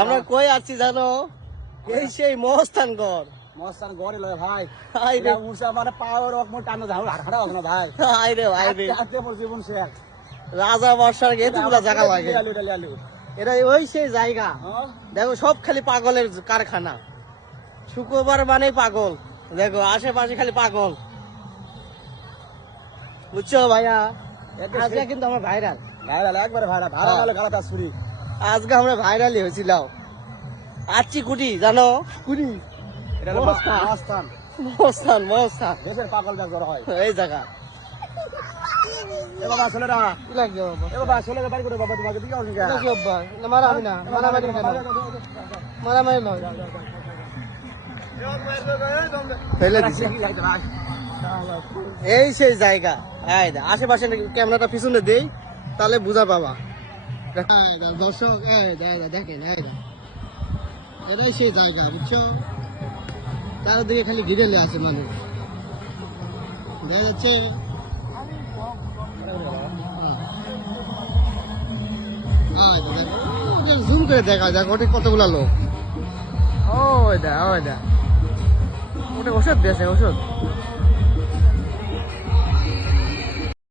আমরা কই আছি জানো? এই সেই মহস্থানগড়। মহস্থানগড় এলো ভাই। হাই রে মুসা মানে পাওয়ার রকম টানো যাও হাড়া হবে না ভাই। হাই রে আজকে মোর জীবন শেষ। রাজা বর্ষার এতগুলা জায়গা লাগে। এটা ওই সেই জায়গা। দেখো সব খালি পাগলের কারখানা। শুক্রবার মানে পাগল। দেখো আশেপাশে খালি পাগল। বুঝছো ভাইয়া? আজকে কিন্তু আমরা ভাইরাল। ভাইরাল একবারে ভাইরাল। ভাইরাল হলো গালাটা ছুরি। আজকে আমরা ভাইরালই হয়েছিলাম। আচ্ছি কুটি জানো? কুটি এটা হলো মহস্থান। মহস্থান দেশের পাগল জায়গা হয় এই জায়গা। এ বাবা ছেলেরা কি লাগবে বাবা? এ বাবা ছেলেরা বাড়ি করে বাবা তোমাকে দিকে আসি এটা কি অভ্যাস? না মারামারি না, মারামারি কেন? মারামারি নয়। ফেলে দিছে। এই সেই জায়গা। এই দে আশেপাশে ক্যামেরাটা পিছনে দেই তাহলে বুঝা পাবা। দর্শক দেখেন এটাই সেই জায়গা বুঝছো? চারদিকে খালি ঘিরেলে আছে মানুষ দেখা যাচ্ছে। জুম করে দেখা যাক ওটা কতগুলা লোক। ওটা ওষুধ দিয়েছে ওষুধ।